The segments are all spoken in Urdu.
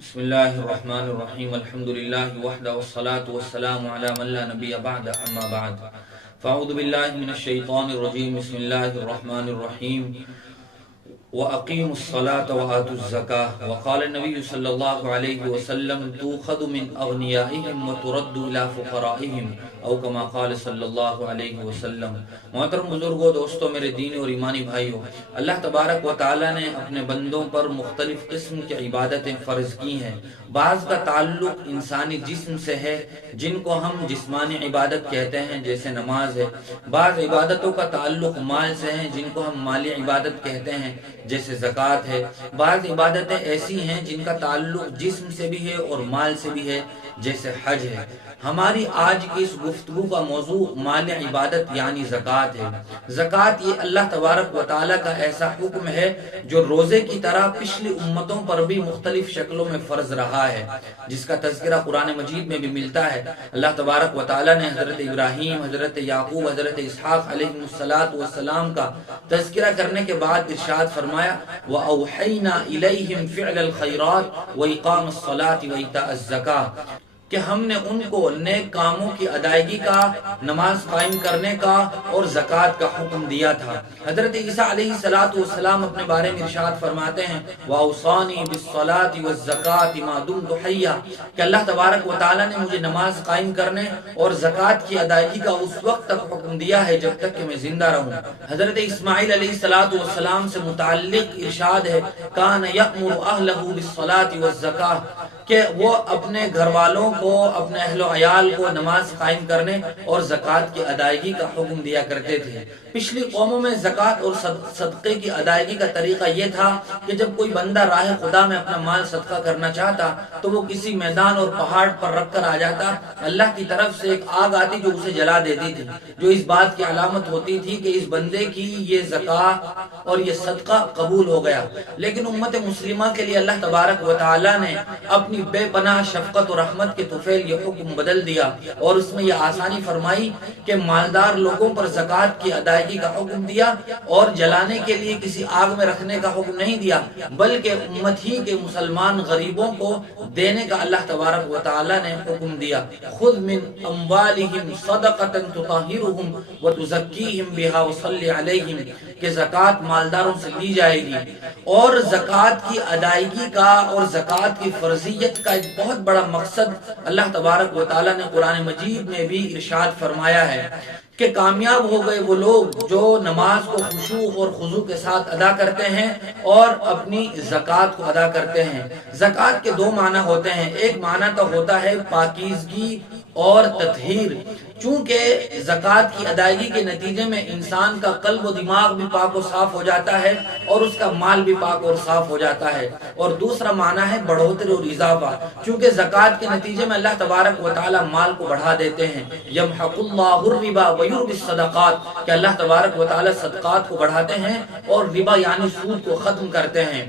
بسم اللہ الرحمن الرحیم الحمد للہ وحدہ والصلاة والسلام علی من لا نبی بعد اما بعد فاعوذ باللہ من الشیطان الرجیم بسم اللہ الرحمن الرحیم وَأَقِيمُوا الصَّلَاةَ وَآتُوا الزَّكَاةَ وقال النبی صلی اللہ علیہ وسلم تُؤْخَذُ مِنْ أَغْنِيَائِهِمْ وَتُرَدُّ إِلَى فُقَرَائِهِمْ او کما قال صلی اللہ علیہ وسلم۔ محترم بزرگوں، دوستوں، میرے دینی اور ایمانی بھائیوں، اللہ تبارک و تعالی نے اپنے بندوں پر مختلف قسم کی عبادتیں فرض کی ہیں۔ بعض کا تعلق انسانی جسم سے ہے جن کو ہم جسمانی عبادت کہتے ہیں جیسے نماز ہے۔ بعض عبادتوں کا تعلق مال سے ہیں جن کو ہم مالی عبادت کہتے ہیں جیسے زکوٰۃ ہے۔ بعض عبادتیں ایسی ہیں جن کا تعلق جسم سے بھی ہے اور مال سے بھی ہے جیسے حج ہے۔ ہماری آج کی اس گفتگو کا موضوع مال عبادت یعنی زکوٰۃ ہے۔ زکوٰۃ یہ اللہ تبارک و تعالیٰ کا ایسا حکم ہے جو روزے کی طرح پچھلی امتوں پر بھی مختلف شکلوں میں فرض رہا ہے، جس کا تذکرہ قرآن مجید میں بھی ملتا ہے۔ اللہ تبارک و تعالیٰ نے حضرت ابراہیم، حضرت یعقوب، حضرت اسحاق علیہ السلام کا تذکرہ کرنے کے بعد ارشاد فرمایا وَأَوْحَيْنَا إِلَيْهِمْ فِعْلَ الْخَيْرَاتِ وَإِقَامَ الصَّلَاةِ وَإِيتَاءَ الزَّكَاةِ کہ ہم نے ان کو نیک کاموں کی ادائیگی کا، نماز قائم کرنے کا اور زکوٰۃ کا حکم دیا تھا۔ حضرت عیسیٰ علیہ السلام اپنے بارے میں ارشاد فرماتے ہیں وَأَوْصَانِي بِالصَّلَاةِ وَالزَّكَاةِ مَا دُمْتُ حَيًّا کہ اللہ تبارک و تعالیٰ نے مجھے نماز قائم کرنے اور زکوٰۃ کی ادائیگی کا اس وقت تک حکم دیا ہے جب تک کہ میں زندہ رہوں۔ حضرت اسماعیل علیہ السلام سے متعلق ارشاد ہے کان یأمر اہلہ بالصلاة والزکاة کہ وہ اپنے گھر والوں کو، اپنے اہل و عیال کو نماز قائم کرنے اور زکوٰۃ کی ادائیگی کا حکم دیا کرتے تھے۔ پچھلی قوموں میں زکوٰۃ اور صدقے کی ادائیگی کا طریقہ یہ تھا کہ جب کوئی بندہ راہ خدا میں اپنا مال صدقہ کرنا چاہتا تو وہ کسی میدان اور پہاڑ پر رکھ کر آ جاتا، اللہ کی طرف سے ایک آگ آتی جو اسے جلا دیتی تھی، جو اس بات کی علامت ہوتی تھی کہ اس بندے کی یہ زکوٰۃ اور یہ صدقہ قبول ہو گیا۔ لیکن امت مسلمہ کے لیے اللہ تبارک و تعالی نے اپنی بے پناہ شفقت و رحمت کے طفیل یہ حکم بدل دیا اور اس میں یہ آسانی فرمائی کہ مالدار لوگوں پر زکوٰۃ کی ادائیگی کا حکم دیا اور جلانے کے لیے کسی آگ میں رکھنے کا حکم نہیں دیا، بلکہ امت ہی کے مسلمان غریبوں کو دینے کا اللہ تبارک و تعالی نے حکم دیا۔ خذ من اموالہم صدقۃ تطہرہم وتزکیہم بہا وصلی علیہم کہ زکوٰۃ مالداروں سے لی جائے گی۔ اور زکوٰۃ کی ادائیگی کا اور زکوٰۃ کی فرضیت کا ایک بہت بڑا مقصد اللہ تبارک و تعالی نے قرآن مجید میں بھی ارشاد فرمایا ہے کہ کامیاب ہو گئے وہ لوگ جو نماز کو خشوع اور خضوع کے ساتھ ادا کرتے ہیں اور اپنی زکوٰۃ کو ادا کرتے ہیں۔ زکوٰۃ کے دو معنی ہوتے ہیں، ایک معنی تو ہوتا ہے پاکیزگی اور تطہیر، چونکہ زکوٰۃ کی ادائیگی کے نتیجے میں انسان کا قلب و دماغ بھی پاک و صاف ہو جاتا ہے اور اس کا مال بھی پاک اور صاف ہو جاتا ہے۔ اور دوسرا معنی ہے بڑھوتری اور اضافہ، چونکہ زکوٰۃ کے نتیجے میں اللہ تبارک و تعالی مال کو بڑھا دیتے ہیں۔ یمحق اللہ الربا ویربی الصدقات کہ اللہ تبارک و تعالی صدقات کو بڑھاتے ہیں اور ربا یعنی سود کو ختم کرتے ہیں۔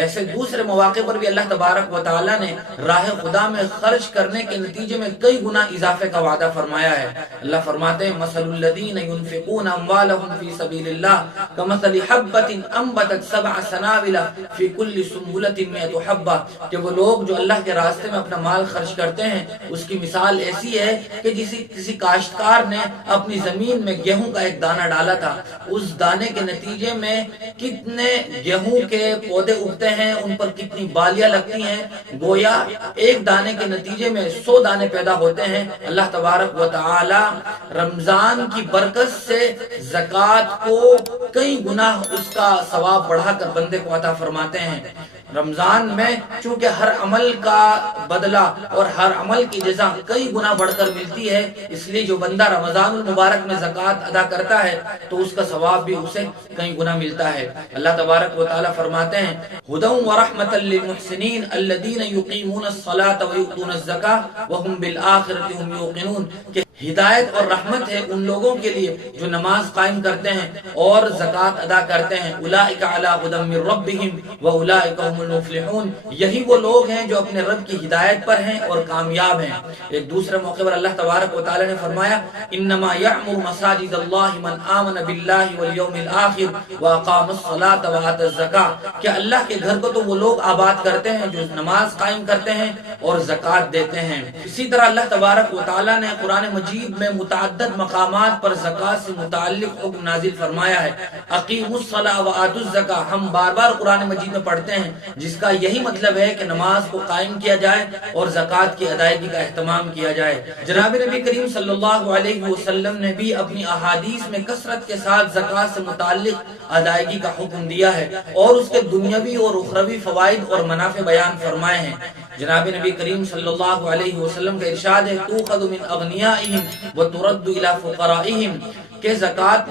ایسے دوسرے مواقع پر بھی اللہ تبارک و تعالی نے راہ خدا میں خرچ کرنے کے نتیجے میں کئی گنا اضافے کا وعدہ فرمایا ہے۔ اللہ فرماتے ہیں مثل الذین ينفقون اموالهم فی سبیل اللہ کمثل حبۃ انبتت سبع سنابل فی کل سنبلۃ مئۃ حبۃ کہ وہ لوگ جو اللہ کے راستے میں اپنا مال خرچ کرتے ہیں اس کی مثال ایسی ہے کہ کسی کاشتکار نے اپنی زمین میں گیہوں کا ایک دانہ ڈالا تھا، اس دانے کے نتیجے میں کتنے گیہوں کے پودے اگتے ہیں، ان پر کتنی بالیاں لگتی ہیں، گویا ایک دانے کے نتیجے میں 100 دانے پیدا ہوتے ہیں۔ اللہ تبارک و تعالی رمضان کی برکت سے زکوٰۃ کو کئی گنا اس کا ثواب بڑھا کر بندے کو عطا فرماتے ہیں۔ رمضان میں چونکہ ہر عمل کا بدلہ اور ہر عمل کی جزا کئی گنا بڑھ کر ملتی ہے، اس لیے جو بندہ رمضان المبارک میں زکوٰۃ ادا کرتا ہے تو اس کا ثواب بھی اسے کئی گنا ملتا ہے۔ اللہ تبارک و تعالی فرماتے ہیں ھدی ورحمۃ للمحسنین الذین یقیمون الصلاۃ ویؤتون الزکاۃ وہم بالآخرۃ هم یوقنون کہ ہدایت اور رحمت ہے ان لوگوں کے لیے جو نماز قائم کرتے ہیں اور زکوٰۃ ادا کرتے ہیں. اولئک علی ھدی من ربہم واولئک ھم المفلحون. یہی وہ لوگ ہیں جو اپنے رب کی ہدایت پر ہیں اور کامیاب ہیں. ایک دوسرے موقع پر اللہ تبارک و تعالی نے فرمایا انما یعمر مساجد اللہ من آمن باللہ والیوم الآخر واقام الصلاۃ وآتی الزکاۃ. کہ اللہ کے گھر کو تو وہ لوگ آباد کرتے ہیں جو نماز قائم کرتے ہیں اور زکوٰۃ دیتے ہیں. اسی طرح اللہ تبارک و تعالی نے قرآن مجید میں متعدد مقامات پر زکوٰۃ سے متعلق حکم نازل فرمایا ہے. اقیموا الصلاۃ وآتوا الزکاۃ ہم بار بار قرآن مجید میں پڑھتے ہیں، جس کا یہی مطلب ہے کہ نماز کو قائم کیا جائے اور زکوٰۃ کی ادائیگی کا اہتمام کیا جائے. جناب نبی کریم صلی اللہ علیہ وسلم نے بھی اپنی احادیث میں کثرت کے ساتھ زکوٰۃ سے متعلق ادائیگی کا حکم دیا ہے اور اس کے دنیاوی اور اخروی فوائد اور منافع بیان فرمائے ہیں. جناب نبی کریم صلی اللہ علیہ وسلم کا ارشاد ہے تؤخذ من اغنیائہم وترد الی فقرائہم کہ زکوٰۃ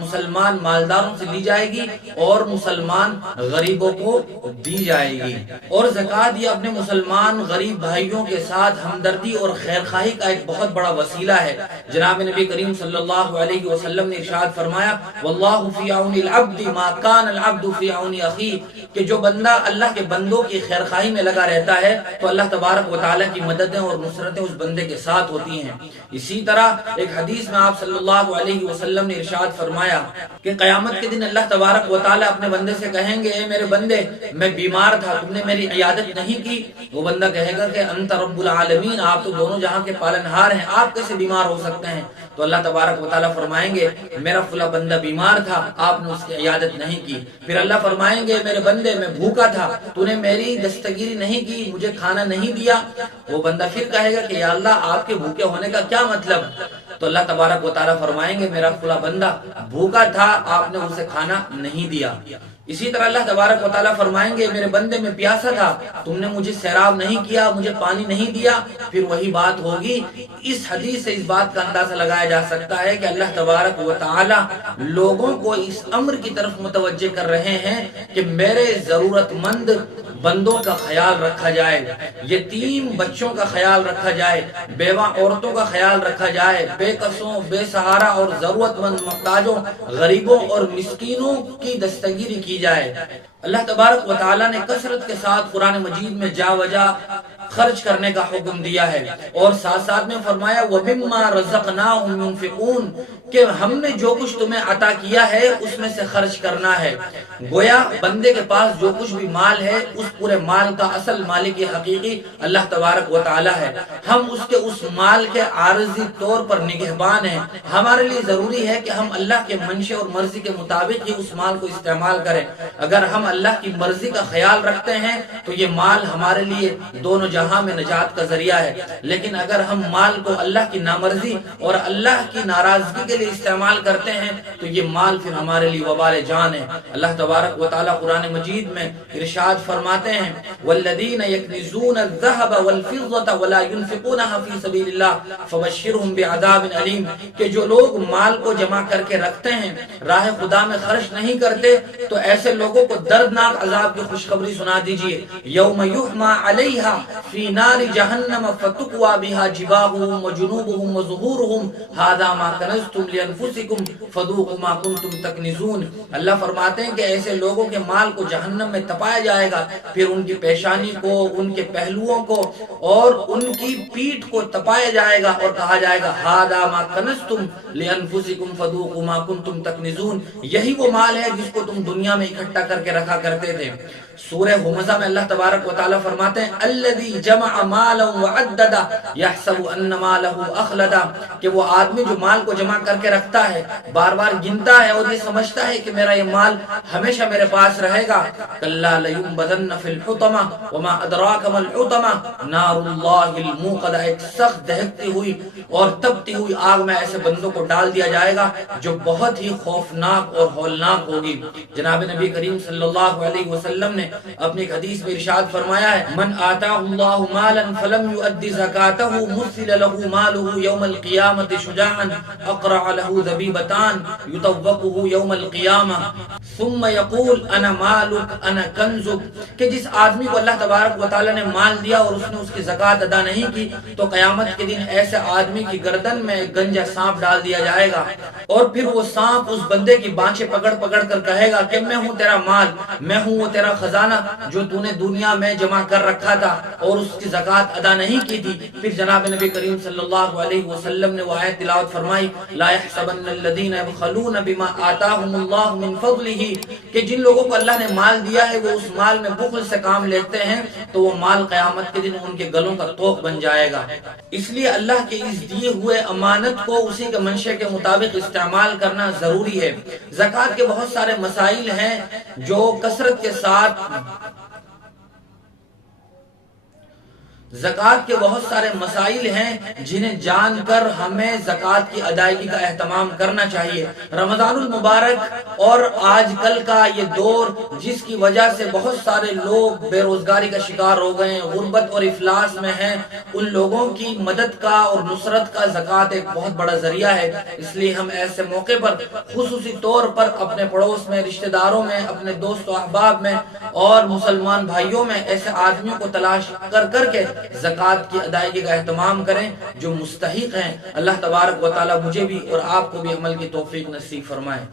مسلمان مالداروں سے لی جائے گی اور مسلمان غریبوں کو دی جائے گی. اور زکوٰۃ یہ اپنے مسلمان غریب بھائیوں کے ساتھ ہمدردی اور خیرخواہی کا ایک بہت بڑا وسیلہ ہے. جناب نبی کریم صلی اللہ علیہ وسلم نے ارشاد فرمایا واللہ فی عون العبد ما کان العبد فی عون اخیہ کہ جو بندہ اللہ کے بندوں کی خیرخواہی میں لگا رہتا ہے تو اللہ تبارک و تعالی کی مددیں اور نصرتیں اس بندے کے ساتھ ہوتی ہیں. اسی طرح ایک حدیث میں آپ صلی اللہ علیہ وسلم نے ارشاد فرمایا کہ قیامت کے دن اللہ تبارک و تعالی اپنے بندے سے کہیں گے اے میرے بندے میں بیمار تھا تم نے میری عیادت نہیں کی. وہ بندہ کہے گا کہ انت رب العالمین آپ تو دونوں جہاں کے پالنہار ہیں آپ کیسے بیمار ہو سکتے ہیں. تو اللہ تبارک و تعالی فرمائیں گے میرا فلاں بندہ بیمار تھا آپ نے اس کی عیادت نہیں کی. پھر اللہ فرمائیں گے میرے بندے میں بھوکا تھا تو نے میری دستگیری نہیں کی مجھے کھانا نہیں دیا. وہ بندہ پھر کہے گا کہ یا اللہ آپ کے بھوکے ہونے کا کیا مطلب. تو اللہ تبارک و تعالی فرمائیں گے میرا فلاں بندہ بھوکا تھا آپ نے اسے کھانا نہیں دیا. اسی طرح اللہ تبارک و تعالیٰ فرمائیں گے میرے بندے میں پیاسا تھا تم نے مجھے سیراب نہیں کیا مجھے پانی نہیں دیا. پھر وہی بات ہوگی. اس حدیث سے اس بات کا اندازہ لگایا جا سکتا ہے کہ اللہ تبارک و تعالیٰ لوگوں کو اس امر کی طرف متوجہ کر رہے ہیں کہ میرے ضرورت مند بندوں کا خیال رکھا جائے، یتیم بچوں کا خیال رکھا جائے، بیوہ عورتوں کا خیال رکھا جائے، بے کسوں بے سہارا اور ضرورت مند محتاجوں غریبوں اور مسکینوں کی دستگیری کی جائے. اللہ تبارک و تعالیٰ نے کثرت کے ساتھ قرآن مجید میں جا وجہ خرچ کرنے کا حکم دیا ہے اور ساتھ ساتھ میں فرمایا وَمِمَّا رَزَقْنَاهُمْ يُنْفِقُونَ کہ ہم نے جو کچھ تمہیں عطا کیا ہے اس میں سے خرچ کرنا ہے. گویا بندے کے پاس جو کچھ بھی مال ہے اس پورے مال کا اصل مالک حقیقی اللہ تبارک و تعالیٰ ہے. ہم اس مال کے عارضی طور پر نگہبان ہیں. ہمارے لیے ضروری ہے کہ ہم اللہ کے منشاء اور مرضی کے مطابق ہی اس مال کو استعمال کریں. اگر ہم اللہ کی مرضی کا خیال رکھتے ہیں تو یہ مال ہمارے لیے دونوں جہاں میں نجات کا ذریعہ ہے. لیکن اگر ہم مال کو اللہ کی نامرضی اور اللہ کی ناراضگی کے لیے استعمال کرتے ہیں تو یہ مال پھر ہمارے لیے وبال جان ہے. اللہ تبارک و تعالیٰ قرآن مجید میں ارشاد فرماتے ہیں والذین یکنزون الذهب والفضة ولا ينفقونها في سبیل اللہ فبشرهم بعذاب علیم کہ جو لوگ مال کو جمع کر کے رکھتے ہیں راہ خدا میں خرچ نہیں کرتے تو ایسے لوگوں کو دردناک عذاب کی خوشخبری سنا دیجئے. یوم یحمى علیہا فی نار جہنم فتقوی بها جباہهم وجنوبهم وظہورهم ھذا ما کنزتم لانفسکم فذوقوا ما کنتم تکنزون. اللہ فرماتے ہیں کہ ایسے لوگوں کے مال کو جہنم میں تپایا جائے گا پھر ان کی پیشانی کو ان کے پہلوؤں کو اور ان کی پیٹھ کو تپایا جائے گا اور کہا جائے گا ھذا ما کنزتم لانفسکم فذوقوا ما کنتم تکنزون. یہی وہ مال ہے جس کو تم دنیا میں اکٹھا کر کے رکھا کرتے تھے. سورہ ہمزہ میں اللہ تبارک و تعالیٰ فرماتے ہیں الذی جمع مالا وعددا یحسب ان مالہ اخلدا کہ وہ آدمی جو مال کو جمع کر کے رکھتا ہے بار بار گنتا ہے اور یہ سمجھتا ہے کہ میرا یہ مال ہمیشہ میرے پاس رہے گا. کلا لینبذن فی الحطمہ وما ادراک ما الحطمہ نار اللہ الموقدہ ایک سخت دہکتی ہوئی اور تپتی ہوئی آگ میں ایسے بندوں کو ڈال دیا جائے گا جو بہت ہی خوفناک اور ہولناک ہوگی. جناب نبی کریم صلی اللہ علیہ وسلم نے نے اپنی ایک حدیث میں ارشاد فرمایا ہے من آتاہ اللہ مالا فلم یؤدی زکاتہ مثل له مالہ یوم القیامت شجاعا اقرع له ذبیبتان یطوقہ یوم القیامہ ثم یقول انا مالک انا کنزک، کہ جس آدمی کو اللہ تبارک و تعالی نے مال دیا اور اس نے اس کی زکوٰۃ ادا نہیں کی تو قیامت کے دن ایسے آدمی کی گردن میں ایک گنجا سانپ ڈال دیا جائے گا، اور پھر وہ سانپ اس بندے کی بانچیں پکڑ پکڑ کر کہے گا کہ میں ہوں تیرا مال، میں ہوں وہ تیرا خزانہ جو تو نے دنیا میں جمع کر رکھا تھا اور اس کی زکوٰۃ ادا نہیں کی تھی۔ پھر جناب نبی کریم صلی اللہ علیہ وسلم نے وہ آیت تلاوت فرمائی لا يحسبن الذين يبخلون بما آتاهم الله من فضله، کہ جن لوگوں کو اللہ نے مال دیا ہے وہ اس مال میں بخل سے کام لیتے ہیں تو وہ مال قیامت کے دن ان کے گلوں کا توق بن جائے گا۔ اس لیے اللہ کے اس دیے ہوئے امانت کو اسی کے منشے کے مطابق استعمال کرنا ضروری ہے۔ زکوٰۃ کے بہت سارے مسائل ہیں جو کثرت کے ساتھ زکوٰۃ کے بہت سارے مسائل ہیں جنہیں جان کر ہمیں زکوٰۃ کی ادائیگی کا اہتمام کرنا چاہیے۔ رمضان المبارک اور آج کل کا یہ دور جس کی وجہ سے بہت سارے لوگ بے روزگاری کا شکار ہو گئے ہیں، غربت اور افلاس میں ہیں، ان لوگوں کی مدد کا اور نصرت کا زکوٰۃ ایک بہت بڑا ذریعہ ہے۔ اس لیے ہم ایسے موقع پر خصوصی طور پر اپنے پڑوس میں، رشتہ داروں میں، اپنے دوست و احباب میں اور مسلمان بھائیوں میں ایسے آدمیوں کو تلاش کر کر کے زکوٰۃ کی ادائیگی کا اہتمام کریں جو مستحق ہیں۔ اللہ تبارک و تعالی مجھے بھی اور آپ کو بھی عمل کی توفیق نصیب فرمائے۔